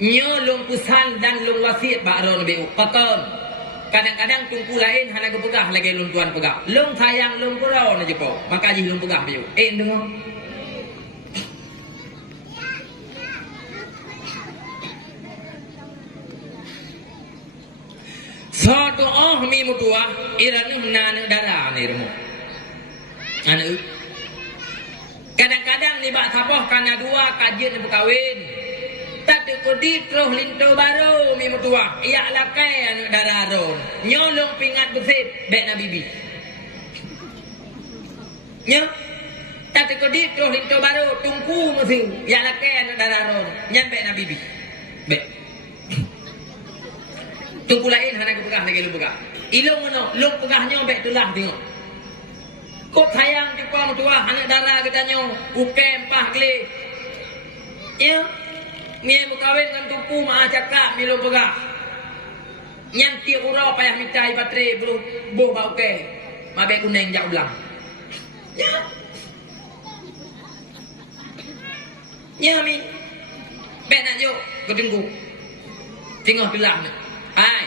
Nyo long pusan dan long wasit bakron beu paton. Kadang-kadang tungku lain hana ke pegah lagi long tuan pegah. Long sayang long kurau na jepo. Maka ji long pegah beu. Dengar. Satu mi mutua iranu nana darah ni remo. Anu. Kadang-kadang ni bak sapoh kana dua kajian berkawin. Tak tekodi terus linto baru mi mutua. Ia lakai anu darah ron. Nyolong pingat besip bek na bibi. Nyo. Tak tekodi terus linto baru tungku musuh. Ia lakai anu darah ron. Nyan bek na bibi. Bek. Tungku lain hana ke pegah lagi lu pegah. Ilong mana? Lu pegahnya ambek tulah tengok. Kok sayang jumpa mutua anak darah katanya. Ukem pah kele. Ya. Mie mukawin dengan tungku maa cakap mi lu pegah. Nyanti urau payah minta ibatre bro boh ba uke. Mabek kuneng jak ulang. Ya. Ya mi. Bek nak juk ke tungku. Tengok tulah ni. Hai.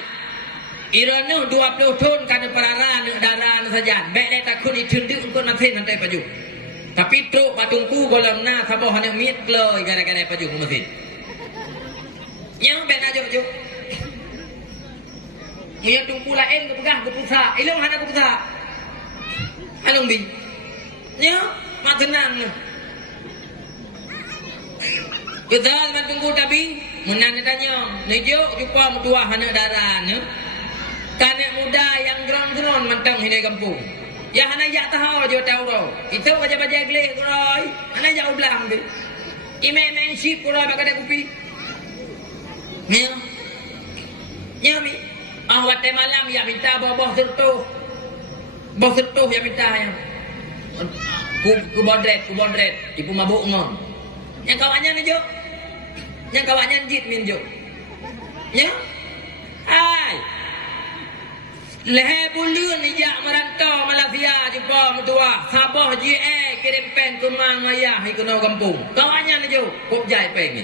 Iranu 20 tahun kana parara ne darah saja. Bek le takun itunduk kun masin nanti paju. Tapi truk batungku golam na saboh hanya mit loy gara-gara paju masin. Yang bek na juk. Mia tungku lain ke pegah ke pusa. Ilong hana ke pusa. Along bi. Nya mak tenang. Kita man tunggu tapi menan tanya. Nejo jumpa mutua hana darah ne. Kanak muda yang geron-geron mantang hidai kampung. Ya hana jak tahu jo tahu ro. Itu baca-baca gleh koroi. Hana jak ublang be. Ime-ime ship koroi bakada kupi. Ya. Ya mi. Wate malam ya minta boh sertuh. Boh sertuh ya minta ya. Ku bondret, ibu mabuk ngom. Yang kawannya ni jo. Yang kawannya jit min jo. Ya. Hai. Leher bulu ni jak merantau Malaysia jumpa mutua. Sabah GA kirim pen ke mang ayah ikono kampung. Kawannya ni jo, kop jai pen ni.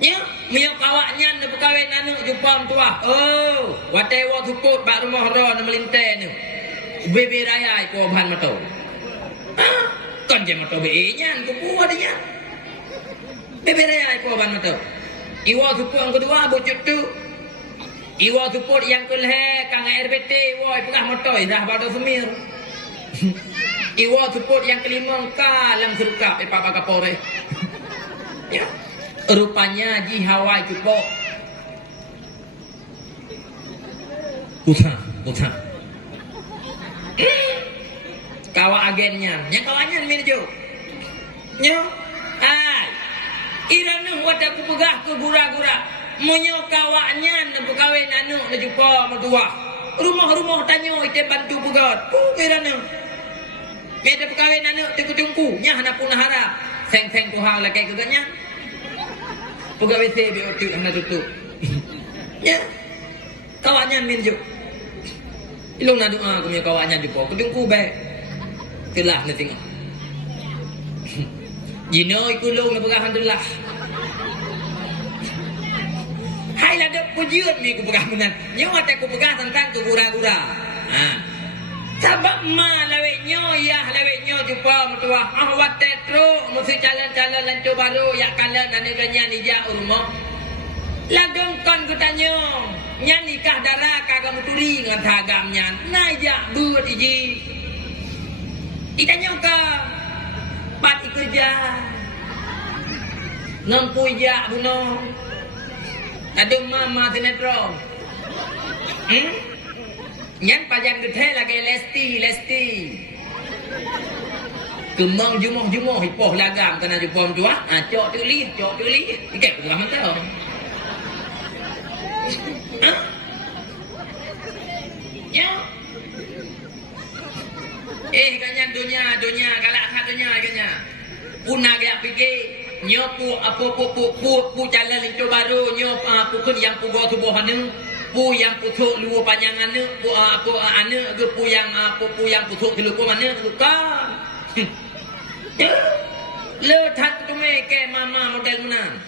Ya, miak kawannya ni berkahwin anu jumpa mutua. Oh, watewa support bak rumah ro na melinte ni. Bebe raya ko bahan matau. Kan je matau be nyan ko puah dia. Bebe raya ko bahan matau. Iwa support yang kedua bocot tu. Iwa support yang kelhe kang RBT woi pegah motoi dah bado semir. Iwa support yang kelima kalang serukap Pak Kapolres. Ya. Rupanya ji Hawaii cupo. Utha. Kawa agennya, yang kawannya ni jo. Nyo. Hai. Iranu wada ku pegah ke gura-gura. Monyo kawannya nak berkahwin anu nak jumpa mertua. Rumah-rumah tanyo ite bantu pegat. Kirana. Meda berkahwin anu tungku nya hana pun harap. Seng-seng Tuhan lagi keganya. Pegat WC be otu hana tutup. Ya. Kawannya minjuk. Ilung na doa ku nya kawannya jumpa. Tungku baik. Kelah na tengok. Jino ikulung na alhamdulillah. Hai lah dok pujian mi ku pegah menan. Nyo ate ku pegah tentang tu gura-gura. Ha. Sabab ma lawe nyo ya lawe nyo jumpa mutua. Wate tro mesti jalan-jalan lanco baru ya kala nane ganya nija urmo. Lagong kon ku tanyo. Nyan nikah darah kagak muturi ngan tagam nyan. Naja buat iji. Itanyo ka pat ikerja. Ngampu ja buno. Ada mama sinetron. Nyan pajang gede lagi lesti. Kemang jumuh hipoh lagam kena jumpa tua. Cok tu li. Ikut ke mana tahu? Ya. Kanyan dunia galak katanya kanya. Punah gaya fikir. Nyopu pu jalan lintu baru nyopu kun yang pu go tubuh anu pu yang putuk luar panjang anu pu anu ke pu yang putuk keluku mana luka le that tu me ke mama model mana